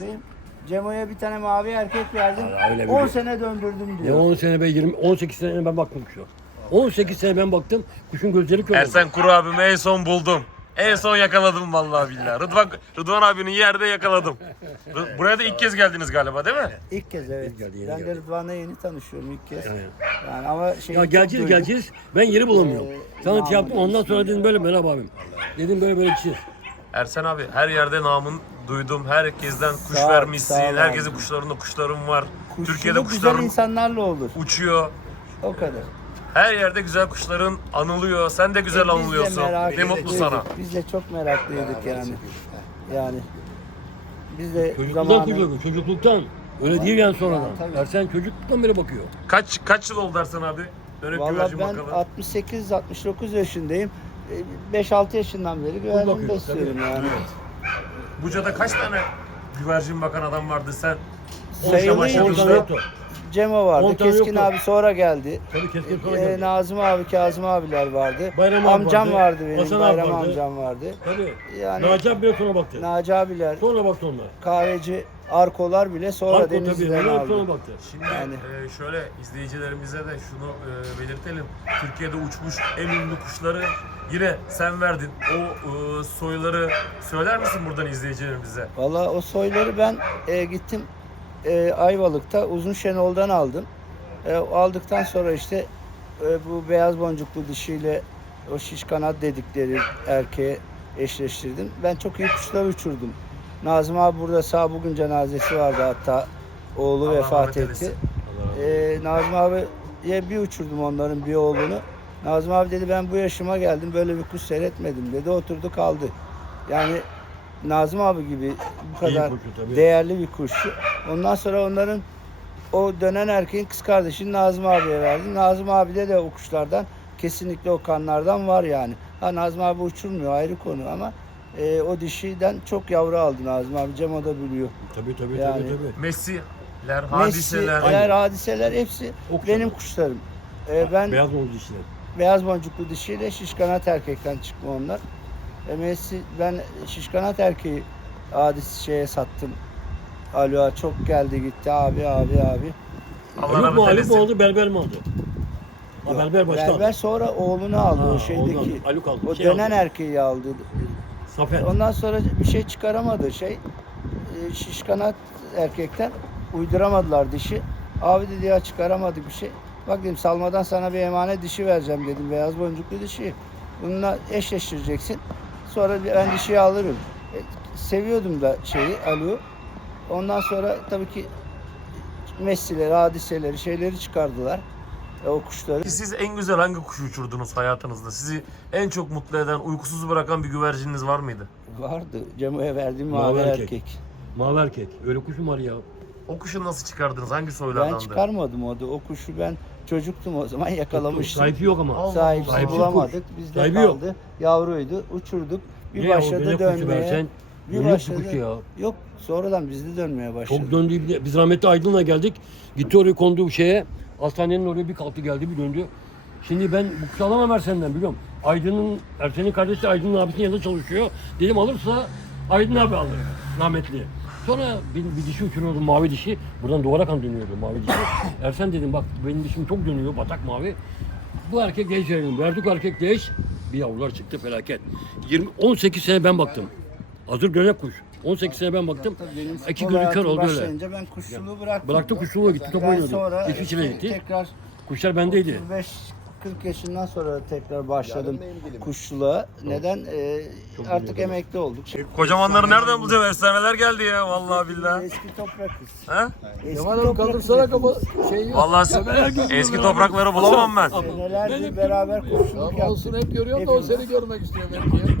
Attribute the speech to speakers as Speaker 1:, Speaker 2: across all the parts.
Speaker 1: Cemo'ya bir tane mavi erkek verdim.
Speaker 2: Öyle
Speaker 1: 10
Speaker 2: bir-
Speaker 1: sene döndürdüm
Speaker 2: Ne
Speaker 1: diyor.
Speaker 2: 10 sene be 20, 18 sene ben baktım kuşa. 18 sene ben baktım, kuşun gözleri kör oldu.
Speaker 3: Ersen Kuru abimi en son buldum. En son yakaladım vallahi billahi. Rıdvan abinin yerde yakaladım. Buraya da ilk kez geldiniz galiba değil mi?
Speaker 1: İlk kez evet.
Speaker 2: İlk geldi, yeni
Speaker 1: Ben de
Speaker 2: geldi.
Speaker 1: Rıdvan'la yeni tanışıyorum ilk kez.
Speaker 2: Yani.
Speaker 1: Yani ama şey
Speaker 2: Ya geleceğiz. Ben yeri bulamıyorum. Sana şey yaptım, ondan sonra dedim böyle merhaba abim. Dedim böyle kişi.
Speaker 3: Ersen abi her yerde namın duydum. Herkesten kuş
Speaker 1: Sağ ol,
Speaker 3: vermişsin.
Speaker 1: sağ ol
Speaker 3: Herkesin
Speaker 1: abi.
Speaker 3: kuşlarında kuşlarım var.
Speaker 1: Kuşçuluk
Speaker 3: Türkiye'de
Speaker 1: güzel
Speaker 3: kuşlarım
Speaker 1: insanlarla olur.
Speaker 3: uçuyor.
Speaker 1: O kadar.
Speaker 3: Her yerde güzel kuşların anılıyor. Sen de güzel
Speaker 1: Biz de
Speaker 3: anılıyorsun.
Speaker 1: merak
Speaker 3: Ne mutlu
Speaker 1: ediyorduk.
Speaker 3: sana.
Speaker 1: Biz de çok meraklıydık yani. Yani biz de
Speaker 2: Çocukluktan çocukluktan. Öyle değil yani sonradan.
Speaker 1: tabii.
Speaker 2: Ersen çocukluktan beri bakıyor.
Speaker 3: Kaç yıl oldu Ersen abi? Dönüp
Speaker 1: Vallahi
Speaker 3: güvercin
Speaker 1: ben
Speaker 3: bakalım.
Speaker 1: 68-69 yaşındayım. 5-6 yaşından beri güvercin
Speaker 2: bakıyoruz,
Speaker 1: besliyorum
Speaker 2: tabii.
Speaker 1: yani.
Speaker 3: Buca'da kaç tane güvercin bakan adam vardı sen?
Speaker 1: Sayılı
Speaker 2: 10 tane
Speaker 1: işte.
Speaker 2: yoktu.
Speaker 1: Cemo vardı,
Speaker 2: 10 tane
Speaker 1: Keskin
Speaker 2: yoktu.
Speaker 1: abi sonra geldi.
Speaker 2: Tabii keskin sonra geldi.
Speaker 1: Nazım abi, Kazım abiler vardı.
Speaker 2: Bayram abi
Speaker 1: Amcam
Speaker 2: vardı,
Speaker 1: vardı benim,
Speaker 2: Hasan abi
Speaker 1: Bayram
Speaker 2: vardı.
Speaker 1: amcam vardı.
Speaker 2: Tabii.
Speaker 1: Yani
Speaker 2: Naci abi bile sonra baktı.
Speaker 1: Naci abiler,
Speaker 2: Sonra baktı onlar.
Speaker 1: kahveci, arkolar bile sonra
Speaker 2: Arko tabii.
Speaker 1: Denizli'den
Speaker 2: Onlar sonra
Speaker 1: aldı.
Speaker 2: baktı.
Speaker 3: Şimdi
Speaker 1: Yani.
Speaker 3: şöyle izleyicilerimize de şunu belirtelim. Türkiye'de uçmuş en ünlü kuşları yine sen verdin. O soyları söyler misin buradan izleyicilerimize?
Speaker 1: Valla o soyları ben gittim Ayvalık'ta Uzun Şenol'dan aldım. Aldıktan sonra işte bu beyaz boncuklu dişiyle o şiş kanat dedikleri erkeğe eşleştirdim. Ben çok iyi kuşlar uçurdum. Nazım abi burada sağ bugün cenazesi vardı hatta oğlu
Speaker 3: Allah
Speaker 1: vefat
Speaker 3: rahmet
Speaker 1: etti.
Speaker 3: eylesin.
Speaker 1: Nazım abiye bir uçurdum onların bir oğlunu. Nazım abi dedi ben bu yaşıma geldim böyle bir kuş seyretmedim dedi oturdu kaldı. Yani Nazım abi gibi bu kadar
Speaker 2: kuşu tabii.
Speaker 1: değerli bir kuşçu. Ondan sonra onların o dönen erkeğin kız kardeşini Nazım abiye verdim. Nazım abide de o kuşlardan kesinlikle o kanlardan var yani. Ha Nazım abi uçurmuyor ayrı konu ama o dişiden çok yavru aldı Nazım abi. Cemo da biliyor.
Speaker 2: Tabii
Speaker 1: Yani.
Speaker 2: tabii.
Speaker 3: Messi'ler, hadiseler.
Speaker 1: Messi'ler, hadiseler hepsi
Speaker 2: O kuşlar.
Speaker 1: benim kuşlarım. Ben
Speaker 2: Beyaz oldu işler.
Speaker 1: beyaz boncuklu dişiyle şiş kanat erkekten çıkma onlar. Messi ben şiş kanat erkeği hadis şeye sattım. Alo çok geldi gitti abi.
Speaker 3: Allah
Speaker 2: Haluk mu
Speaker 3: rahmet
Speaker 2: Haluk
Speaker 3: eylesin.
Speaker 2: mu oldu Berber mi aldı? Ha, Berber başta
Speaker 1: Berber
Speaker 2: aldı.
Speaker 1: sonra oğlunu aldı
Speaker 2: Ha,
Speaker 1: o şeydeki.
Speaker 2: ondan Haluk aldı.
Speaker 1: O
Speaker 2: Şey
Speaker 1: dönen
Speaker 2: aldı.
Speaker 1: erkeği aldı.
Speaker 2: Zafer.
Speaker 1: Ondan sonra bir şey çıkaramadı şiş kanat erkekten uyduramadılar dişi. Abi dedi ya çıkaramadık bir şey. Bak dedim salmadan sana bir emanet dişi vereceğim dedim. Beyaz boncuklu dişi. Bununla eşleştireceksin. Sonra ben dişiyi alırım. Seviyordum da Ali'yi. Ondan sonra tabii ki Messi'leri, hadiseleri, şeyleri çıkardılar. O kuşları.
Speaker 3: Siz en güzel hangi kuşu uçurdunuz hayatınızda? Sizi en çok mutlu eden, uykusuz bırakan bir güvercininiz var mıydı?
Speaker 1: Vardı. Cemo'ya verdiğim
Speaker 2: Mavi
Speaker 1: mavi
Speaker 2: erkek.
Speaker 1: erkek.
Speaker 2: Mavi erkek. Öyle kuşum var ya.
Speaker 3: O kuşu nasıl çıkardınız? Hangi
Speaker 1: Ben
Speaker 3: soylardandı?
Speaker 1: çıkarmadım o kuşu ben çocuktum o zaman yakalamıştım.
Speaker 2: Sahibi yok ama.
Speaker 1: Sahipsiz
Speaker 2: Sahipsiz
Speaker 1: bulamadık.
Speaker 2: kuş.
Speaker 1: Bizde
Speaker 2: Sahibi yok.
Speaker 1: kaldı. Yavruydu. Uçurduk. Bir
Speaker 2: Ne ya, o
Speaker 1: başladı
Speaker 2: böcek kuşu
Speaker 1: dönmeye.
Speaker 2: versen,
Speaker 1: Bir
Speaker 2: böcek
Speaker 1: başladı.
Speaker 2: kuşu ya.
Speaker 1: Yok sonradan bizde dönmeye başladı.
Speaker 2: Çok döndü. Biz rahmetli Aydın'la geldik. Gitti oraya konduğu şeye. Hastanenin oraya bir kalktı geldi bir döndü. Şimdi ben bu kuşu alamam Ersen'den biliyorum. Ersen'in kardeşi Aydın'ın abisinin yanında çalışıyor. Dedim alırsa Aydın abi alır. Rahmetli. Sonra bir dişi uçuruyordum mavi dişi. Buradan duvara kan dönüyordu mavi dişi. Ersen dedim bak benim dişim çok dönüyor batak mavi. Bu erkek genç verelim. Verdik erkek genç. Bir yavrular çıktı felaket. 18 sene ben baktım. Hazır dönek kuş. 18 sene ben baktım.
Speaker 1: Benim
Speaker 2: İki
Speaker 1: futbol
Speaker 2: gözü kör
Speaker 1: hayatım
Speaker 2: oldu öyle.
Speaker 1: başlayınca ben kuşçuluğu bıraktım.
Speaker 2: Bıraktı kuşçuluğu gitti top
Speaker 1: Ben
Speaker 2: oynuyordu.
Speaker 1: sonra
Speaker 2: İsviçre'ye gitti.
Speaker 1: tekrar
Speaker 2: Kuşlar bendeydi.
Speaker 1: 35-40 yaşından sonra tekrar başladım kuşçuluğa. Neden? Artık emekli olduk.
Speaker 3: Kocamanları nereden bulacağım? Efsaneler geldi ya vallahi billahi.
Speaker 1: Eski toprakız.
Speaker 3: Ha?
Speaker 1: Eski
Speaker 4: Yaman abi
Speaker 1: toprakız.
Speaker 4: kaldırsana kafa şeyi.
Speaker 3: Vallahi eski toprakları bulamam ben.
Speaker 1: Senelerdir beraber kuşçuluk
Speaker 4: Ama
Speaker 1: yaptık.
Speaker 4: olsun hep görüyorum da o seni görmek istiyor belki ya.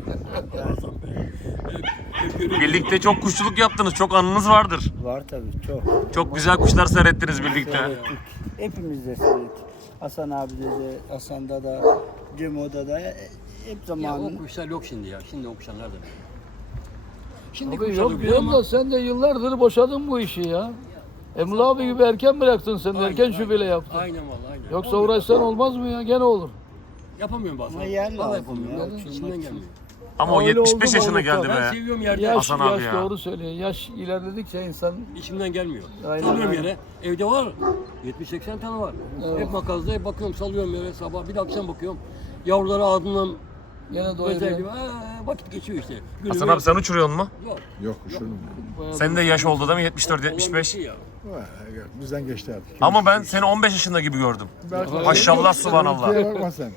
Speaker 3: Birlikte çok kuşçuluk yaptınız. Çok anınız vardır.
Speaker 1: Var tabii çok.
Speaker 3: Çok güzel kuşlar seyrettiniz birlikte.
Speaker 1: Seyrettik. Hepimiz de seyrettik. Hasan abi de, Hasan'da da, Cemo'da da hep
Speaker 2: Ya o
Speaker 1: zamanında.
Speaker 2: kuşlar yok şimdi ya. Şimdi o kuşlar nerede? Şimdi
Speaker 4: Abi
Speaker 2: kuşlar
Speaker 4: yok
Speaker 2: yok
Speaker 4: diyorum
Speaker 2: ama.
Speaker 4: da sen de yıllardır boşadın bu işi ya. Emrullah abi gibi erken bıraktın sen de erken
Speaker 2: Aynen,
Speaker 4: şüpheli yaptın.
Speaker 2: Aynen vallahi aynen.
Speaker 4: Yoksa
Speaker 2: Olmuyor.
Speaker 4: uğraşsan olmaz mı ya? Gene olur.
Speaker 2: Yapamıyorum bazen.
Speaker 1: Ama yer
Speaker 2: Vallahi
Speaker 1: lazım
Speaker 2: yapamıyorum.
Speaker 1: ya,
Speaker 2: Yok,
Speaker 1: uçurmak
Speaker 2: içimden
Speaker 1: için.
Speaker 2: gelmiyor.
Speaker 3: Ama o
Speaker 4: Öyle
Speaker 3: 75
Speaker 4: oldu mu
Speaker 3: yaşına
Speaker 4: olur
Speaker 3: geldi
Speaker 4: tabii.
Speaker 2: Ben
Speaker 3: be.
Speaker 2: seviyorum yerde.
Speaker 4: Yaş,
Speaker 3: Hasan abi
Speaker 4: yaş
Speaker 3: ya.
Speaker 4: doğru söylüyor. Yaş ilerledikçe insan
Speaker 2: İçimden gelmiyor.
Speaker 4: Aynen,
Speaker 2: Salıyorum
Speaker 4: aynen.
Speaker 2: yere. Evde var. 70-80 tane var. Hep makazda hep bakıyorum, salıyorum yere sabah. Bir de akşam bakıyorum. Yavruları ağzından
Speaker 4: gene
Speaker 2: özel
Speaker 4: doyuruyor.
Speaker 2: gibi. Vakit geçiyor işte. Günümü
Speaker 3: Hasan abi sen uçuruyorsun mu?
Speaker 2: Yok.
Speaker 5: Yok uçurum.
Speaker 3: Senin de yaş oldu değil mi? 74,
Speaker 2: Olan bir
Speaker 3: 75.
Speaker 2: şey ya.
Speaker 5: Bizden geçti artık.
Speaker 3: Ama ben seni 15 yaşında gibi gördüm. Maşallah
Speaker 5: Görüntüye
Speaker 3: subhanallah.
Speaker 5: bakma sen.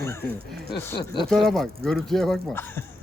Speaker 5: Motora bak, görüntüye bakma.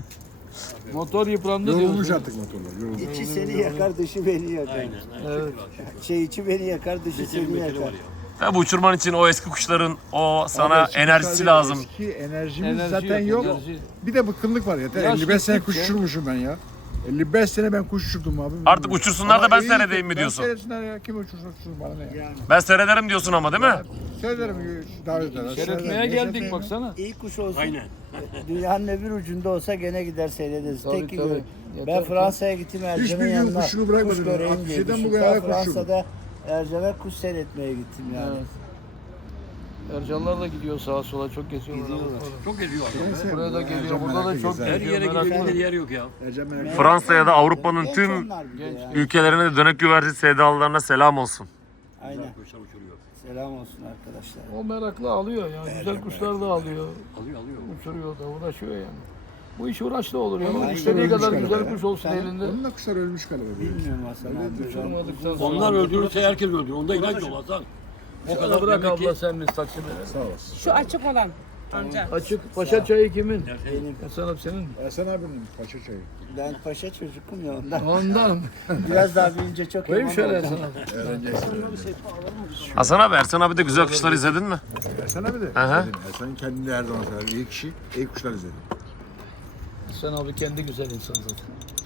Speaker 4: Motor yıprandı
Speaker 5: Yorulmuş
Speaker 4: diyorsun.
Speaker 5: artık motorlar. Yorulmuş.
Speaker 1: İçi seni yakar, dışı beni yakar.
Speaker 2: Aynen.
Speaker 4: Evet.
Speaker 1: Şey içi beni yakar, dışı
Speaker 2: Geçelim
Speaker 1: seni
Speaker 2: mesele
Speaker 1: yakar.
Speaker 2: var ya.
Speaker 3: Tabi uçurman için o eski kuşların o sana
Speaker 5: Abi,
Speaker 3: enerjisi
Speaker 5: eski
Speaker 3: lazım.
Speaker 5: Eski enerjimiz
Speaker 4: Enerji
Speaker 5: zaten
Speaker 4: yok,
Speaker 5: yok.
Speaker 4: enerji.
Speaker 5: Bir de bıkkınlık var yeter.
Speaker 4: Yaş
Speaker 5: 55 sene
Speaker 4: gittikçe-
Speaker 5: kuş uçurmuşum ben ya. 55 sene ben kuş uçurdum abi.
Speaker 3: Artık uçursunlar da
Speaker 5: Ama
Speaker 3: ben
Speaker 5: iyi
Speaker 3: seyredeyim mi
Speaker 5: ben
Speaker 3: diyorsun?
Speaker 5: seyretsinler ya. Kim uçursun bana ne ya.
Speaker 3: Ben seyrederim diyorsun ama değil mi?
Speaker 5: Seyrederim davet eder.
Speaker 4: Seyretmeye geldik baksana.
Speaker 1: İyi kuş olsun.
Speaker 2: Aynen.
Speaker 1: Dünyanın öbür ucunda olsa gene gider seyrederiz.
Speaker 4: Tabii,
Speaker 1: Tek ki
Speaker 4: tabii.
Speaker 1: gör-
Speaker 4: Yeter,
Speaker 1: Ben Fransa'ya gittim Ercan'ın
Speaker 5: Hiçbir gün
Speaker 1: yanına.
Speaker 5: kuşunu bırakmadım
Speaker 1: Kuş
Speaker 5: ya.
Speaker 1: göreyim diye.
Speaker 5: 67'den
Speaker 1: düşün.
Speaker 5: bugüne kadar
Speaker 1: Ta
Speaker 5: kuş yok.
Speaker 1: Fransa'da Ercan'a kuş seyretmeye gittim yani.
Speaker 4: Evet. Ercanlar da gidiyor sağa sola çok geziyorlar.
Speaker 2: Çok geziyor adam.
Speaker 5: Neyse,
Speaker 4: Buraya da
Speaker 5: Ercan
Speaker 4: geliyor. Burada da
Speaker 5: meraklı
Speaker 4: çok
Speaker 5: gezer.
Speaker 2: Her
Speaker 4: geziyor.
Speaker 2: yere
Speaker 4: meraklı.
Speaker 2: gidiyor, yer yok ya.
Speaker 5: Ercan merak
Speaker 3: Fransa'ya da Avrupa'nın
Speaker 1: Genç
Speaker 3: tüm
Speaker 1: onlar bir de
Speaker 4: Genç.
Speaker 1: yani.
Speaker 3: ülkelerine de dönek güvercin sevdalılarına selam olsun.
Speaker 1: Aynen.
Speaker 2: Kuşlar uçuruyor.
Speaker 1: Selam olsun arkadaşlar.
Speaker 4: O meraklı alıyor ya. Güzel kuşlar da alıyor.
Speaker 2: Alıyor.
Speaker 4: Uçuruyor da uğraşıyor yani. Bu iş uğraşlı olur ya.
Speaker 1: Aynen.
Speaker 4: İstediği kadar
Speaker 5: Ölmüş
Speaker 4: güzel
Speaker 5: galiba
Speaker 4: kuş olsun
Speaker 1: Sen-
Speaker 4: elinde.
Speaker 5: Onun da kuşlar ölmüş galiba.
Speaker 1: Bilmiyorum Hasan abi.
Speaker 4: Uçurmadıktan sonra.
Speaker 2: Onlar öldürürse herkes öldürür. Onda ilaç yok Hasan. O
Speaker 4: Şöyle
Speaker 2: kadar
Speaker 4: bırak
Speaker 2: demek ki
Speaker 4: abla sen biz taksim
Speaker 5: Sağ olasın.
Speaker 6: Şu açık olan amca.
Speaker 4: Açık. Paşa çayı kimin?
Speaker 1: Benim.
Speaker 4: Hasan abi senin.
Speaker 5: Ersan abinin paça çayı.
Speaker 1: Ben paşa çocukum ya ondan.
Speaker 4: Ondan.
Speaker 1: Biraz daha büyüyünce çok
Speaker 4: Koyayım
Speaker 1: yaman
Speaker 4: şöyle
Speaker 1: olacağım.
Speaker 4: Hasan abi.
Speaker 3: Hasan abi, Ersan abi de güzel kuşlar izledin mi?
Speaker 5: Ersan abi de.
Speaker 3: Aha.
Speaker 5: izledim. Ersan'ın kendini her zaman sever. İyi kişi, iyi kuşlar izledim.
Speaker 4: Hasan abi kendi güzel insan zaten.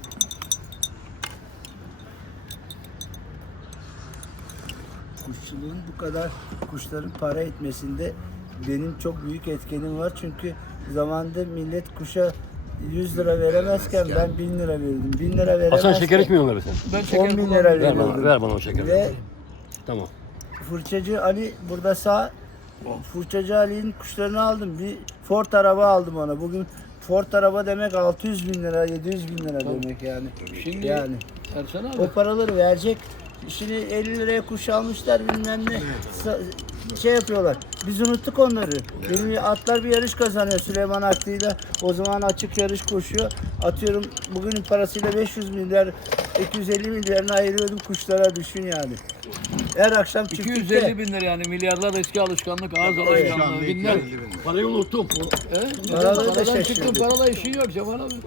Speaker 1: Kuşçuluğun bu kadar kuşların para etmesinde benim çok büyük etkenim var. Çünkü zamanında millet kuşa 100 lira veremezken ben 1000 lira verirdim. 1000 lira veremezken
Speaker 2: Hasan şeker içmiyor mu sen?
Speaker 4: Ben
Speaker 1: 10
Speaker 4: şeker
Speaker 1: bin lira
Speaker 2: Ver
Speaker 1: verirdim.
Speaker 2: bana, ver bana o şekeri.
Speaker 1: Ve
Speaker 2: Tamam.
Speaker 1: fırçacı Ali burada sağ. Fırçacı Ali'nin kuşlarını aldım. Bir Ford araba aldım ona. Bugün Ford araba demek 600 bin lira, 700 bin lira demek yani.
Speaker 4: Şimdi
Speaker 1: Yani
Speaker 4: Ersan abi.
Speaker 1: o paraları verecek. Şimdi 50 liraya kuş almışlar bilmem ne. Şey yapıyorlar. Biz unuttuk onları. Benim atlar bir yarış kazanıyor Süleyman Aklı'yla. O zaman açık yarış koşuyor. Atıyorum bugünün parasıyla 500 milyar, 250 milyarını ayırıyordum kuşlara, düşün yani. Her akşam çiftlikte.
Speaker 4: 250 bin lira yani milyarlar eski alışkanlık ağız alışkanlığı binler.
Speaker 2: Parayı unuttum.
Speaker 1: Paraları da
Speaker 4: Paradan
Speaker 1: şaşırdık.
Speaker 4: çıktın parayla işin yok Cemal abi.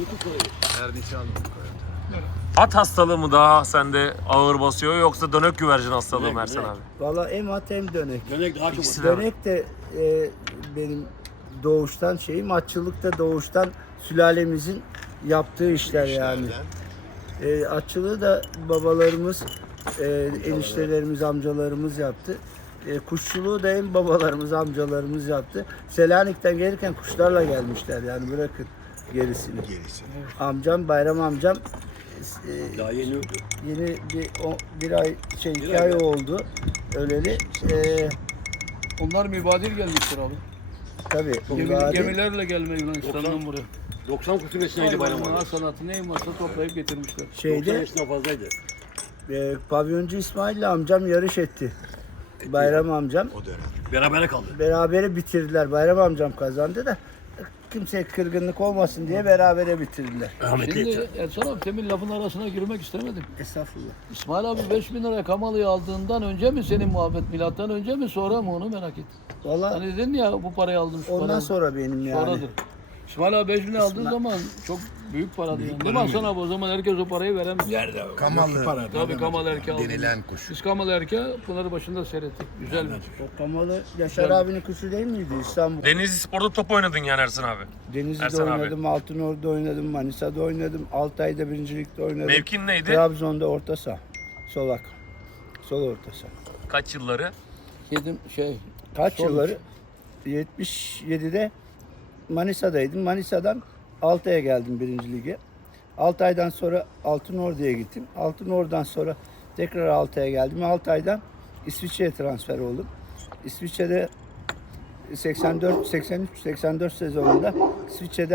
Speaker 3: At hastalığı mı daha sende ağır basıyor yoksa dönek güvercin hastalığı mı Ersan abi?
Speaker 1: Valla hem at hem dönek.
Speaker 2: Dönek daha çok.
Speaker 3: İkisi de var.
Speaker 1: Dönek de benim doğuştan şeyim, atçılık da doğuştan sülalemizin yaptığı işler yani. Atçılığı da babalarımız, eniştelerimiz, amcalarımız yaptı. Kuşçuluğu da hem babalarımız, amcalarımız yaptı. Selanik'ten gelirken kuşlarla gelmişler yani, bırakın gerisini. Amcam, Bayram amcam
Speaker 2: Daha yeni öldü.
Speaker 1: yeni bir ay, iki ay oldu öleli.
Speaker 4: Onlar mübadil gelmiştir abi.
Speaker 1: Tabii.
Speaker 4: Gemilerle gelme Yunanistan'dan buraya.
Speaker 2: 90 kutu besleneydi bayram
Speaker 4: Hayvanın
Speaker 2: abi.
Speaker 4: sanatı neyim varsa toplayıp getirmişler.
Speaker 2: 90
Speaker 1: Şeyde
Speaker 2: yaşından fazlaydı.
Speaker 1: pavyoncu İsmail'le amcam yarış etti. Bayram amcam.
Speaker 2: Berabere kaldı.
Speaker 1: Berabere bitirdiler. Bayram amcam kazandı da kimseye kırgınlık olmasın diye berabere bitirdiler.
Speaker 2: Rahmetli
Speaker 4: Şimdi
Speaker 2: etti.
Speaker 4: Ersan abi senin lafın arasına girmek istemedim.
Speaker 1: Estağfurullah.
Speaker 4: İsmail abi 5000 liraya Kamalı'yı aldığından önce mi senin muhabbet, milattan önce mi sonra mı, onu merak ettim.
Speaker 1: Valla
Speaker 4: Hani dedin ya bu parayı aldım şu
Speaker 1: ondan
Speaker 4: parayı.
Speaker 1: sonra benim yani.
Speaker 4: Sonradır. İsmail abi 5000 lira aldığın zaman çok büyük paradı yani. Değil mi Hasan abi? O zaman herkes o parayı veremez.
Speaker 5: Kamallı. Para.
Speaker 4: Tabii Kamal Erke aldı.
Speaker 5: kuş.
Speaker 4: Biz Kamal Erke Pınar başında seyrettik. Güzel bir kuş.
Speaker 1: O Kamalı Yaşar abinin kuşu değil miydi İstanbul?
Speaker 3: Denizli Spor'da top oynadın yani Ersan abi.
Speaker 1: Denizli'de
Speaker 3: Ersan abi.
Speaker 1: oynadım, Altınordu'da oynadım, Manisa'da oynadım, Altay'da birincilikte oynadım.
Speaker 3: Mevkin neydi?
Speaker 1: Trabzon'da orta saha. Solak. Sol orta saha.
Speaker 3: Kaç yılları?
Speaker 4: Yedim
Speaker 1: Kaç
Speaker 4: Sol
Speaker 1: yılları? 77'de Manisa'daydım. Manisa'dan Altay'a geldim birinci lige. Altay'dan sonra Altınordu'ya gittim. Altınordu'dan sonra tekrar Altay'a geldim. Altay'dan İsviçre'ye transfer oldum. İsviçre'de 84 sezonunda İsviçre'den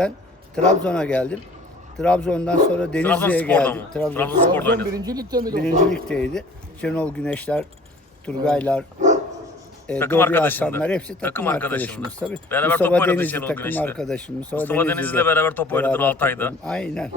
Speaker 1: Trabzon'a geldim. Trabzon'dan sonra Denizli'ye
Speaker 3: Trabzonspor'da
Speaker 1: geldim.
Speaker 3: mı? Trabzonspor'da
Speaker 4: Trabzon
Speaker 3: oynadın.
Speaker 4: birinci ligde miydi?
Speaker 1: Birinci ligdeydi. Şenol Güneşler, Turgaylar,
Speaker 3: Takım
Speaker 1: Dobri
Speaker 3: arkadaşındı.
Speaker 1: Hasanlar hepsi takım
Speaker 3: Takım arkadaşındı.
Speaker 1: arkadaşımız tabii.
Speaker 3: Beraber
Speaker 1: Mustafa
Speaker 3: top oynadı
Speaker 1: Denizli
Speaker 3: Şenol
Speaker 1: takım
Speaker 3: Güneş'le.
Speaker 1: arkadaşım.
Speaker 3: Mustafa Denizli'yle beraber top oynadın
Speaker 1: beraber
Speaker 3: Altay'da.
Speaker 1: top oynadım. Aynen.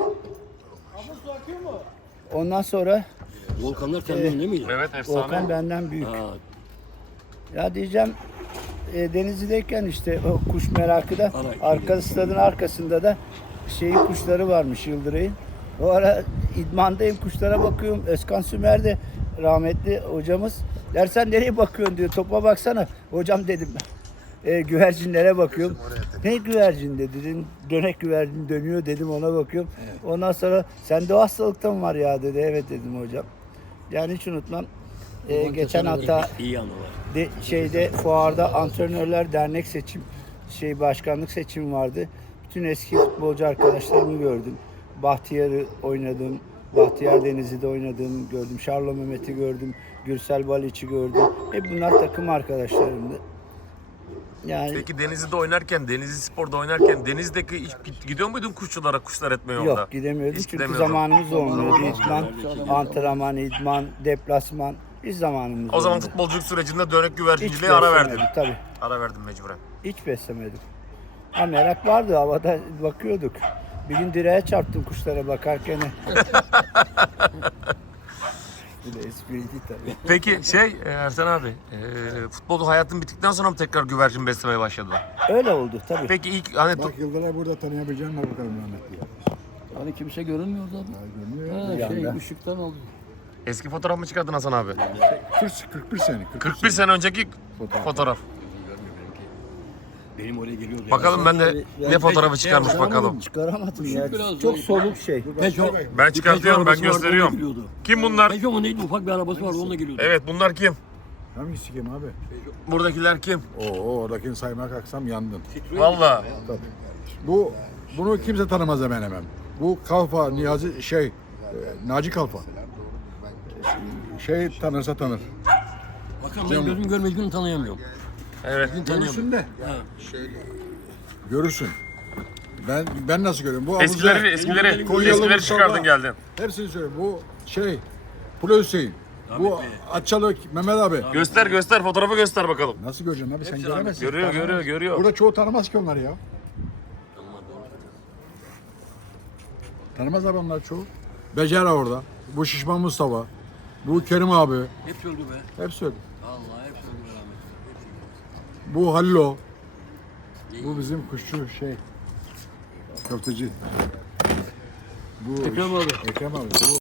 Speaker 1: Ondan sonra
Speaker 2: Volkanlar senden değil miydi?
Speaker 3: Evet efsane.
Speaker 1: Volkan benden büyük.
Speaker 2: Ha,
Speaker 1: Ya diyeceğim Denizli'deyken işte o kuş merakı da arka stadın arkasında da kuşları varmış Yıldıray'ın. O ara idmandayım kuşlara bakıyorum. Özkan Sümer de rahmetli hocamız. Dersen nereye bakıyorsun diyor. Topa baksana. Hocam dedim ben. Güvercinlere bakıyorum. Ne güvercin dedim. Dönek güvercin dönüyor dedim ona bakıyorum. Ondan sonra sende o hastalıkta mı var ya dedi. Evet dedim hocam. Yani hiç unutmam. Geçen hatta
Speaker 2: iyi anılar.
Speaker 1: şeyde fuarda antrenörler dernek başkanlık seçimi vardı. Bütün eski futbolcu arkadaşlarımı gördüm. Bahtiyar'ı oynadım. Bahtiyar Denizli'de oynadım gördüm. Şarlo Mehmet'i gördüm. Gürsel Baliç'i gördüm. Hep bunlar takım arkadaşlarımdı. Yani
Speaker 3: Peki Denizli'de oynarken, Denizli Spor'da oynarken Denizli'deki gidiyor muydun kuşçulara kuşlar etmeye orada?
Speaker 1: yok gidemiyordum
Speaker 3: Hiç
Speaker 1: çünkü
Speaker 3: gidemiyordun.
Speaker 1: zamanımız olmuyordu. İdman, antrenman, idman, deplasman. Hiç zamanımız
Speaker 3: O zaman
Speaker 1: olmuyordu.
Speaker 3: futbolculuk sürecinde dönek
Speaker 1: Hiç
Speaker 3: güvercinciliğe ara verdin.
Speaker 1: beslemedim, tabii.
Speaker 3: Ara verdin mecburen.
Speaker 1: Hiç beslemedim. Ha, merak vardı havada bakıyorduk. Bir gün direğe çarptım kuşlara bakarken. Bu da espriydi tabii.
Speaker 3: Peki Ersen abi, futbol hayatın bittikten sonra mı tekrar güvercin beslemeye başladın?
Speaker 1: Öyle oldu tabii.
Speaker 3: Peki ilk hani
Speaker 5: Bak Yıldıray burada tanıyabileceğin mi bakalım rahmetli.
Speaker 4: Hani kimse görünmüyordu abi.
Speaker 5: Görünüyor ya.
Speaker 4: Ha,
Speaker 1: yanda.
Speaker 4: ışıktan oldu.
Speaker 3: eski fotoğraf mı çıkardın Hasan abi?
Speaker 5: 41 sene.
Speaker 3: 41 sene önceki fotoğraf.
Speaker 2: Benim oraya geliyordu.
Speaker 3: Bakalım ben de
Speaker 1: Abi,
Speaker 3: ne fotoğrafı çıkarmış bakalım.
Speaker 1: Çıkaramadım ya.
Speaker 4: biraz
Speaker 1: Çok
Speaker 4: zor.
Speaker 1: soluk şey.
Speaker 2: Peugeot.
Speaker 3: Ben çıkartıyorum, ben
Speaker 2: Peugeot arabası vardı,
Speaker 3: gösteriyorum.
Speaker 2: onunla geliyordu.
Speaker 3: Kim bunlar?
Speaker 2: Peugeot mu neydi? Ufak bir arabası vardı onunla geliyordu.
Speaker 3: Evet bunlar kim?
Speaker 5: Hangisi kim abi?
Speaker 3: Buradakiler kim?
Speaker 5: Oo oradakini saymaya kalksam yandın.
Speaker 3: Valla.
Speaker 5: Bunu kimse tanımaz hemen hemen. Bu Kalfa Niyazi Naci Kalfa. Tanırsa tanır.
Speaker 2: Bakın ben gözüm görmediği günü tanıyamıyorum.
Speaker 3: Evet.
Speaker 2: Gün tanıyamıyorum.
Speaker 5: Görürsün de. Görürsün. Ben nasıl görüyorum? Bu
Speaker 3: Eskileri
Speaker 5: Konyalı Mustafa.
Speaker 3: çıkardın geldin.
Speaker 5: Hepsini söylüyorum. Bu Pula Hüseyin. Bu Atçalı Mehmet abi.
Speaker 3: Göster fotoğrafı göster bakalım.
Speaker 5: Nasıl göreceksin abi? Sen göremezsin.
Speaker 3: Görüyor.
Speaker 5: Burada çoğu tanımaz ki onları ya. Tanımaz abi onlar çoğu. Becer orada. Bu Şişman Mustafa. Bu Kerim abi.
Speaker 2: Hepsi öldü be.
Speaker 5: Hepsi öyle.
Speaker 2: Vallahi hepsi öldü be rahmetli.
Speaker 5: Bu Hallo. Bu bizim kuşçu köfteci. Bu
Speaker 4: Ekrem abi.
Speaker 5: Ekrem abi. Bu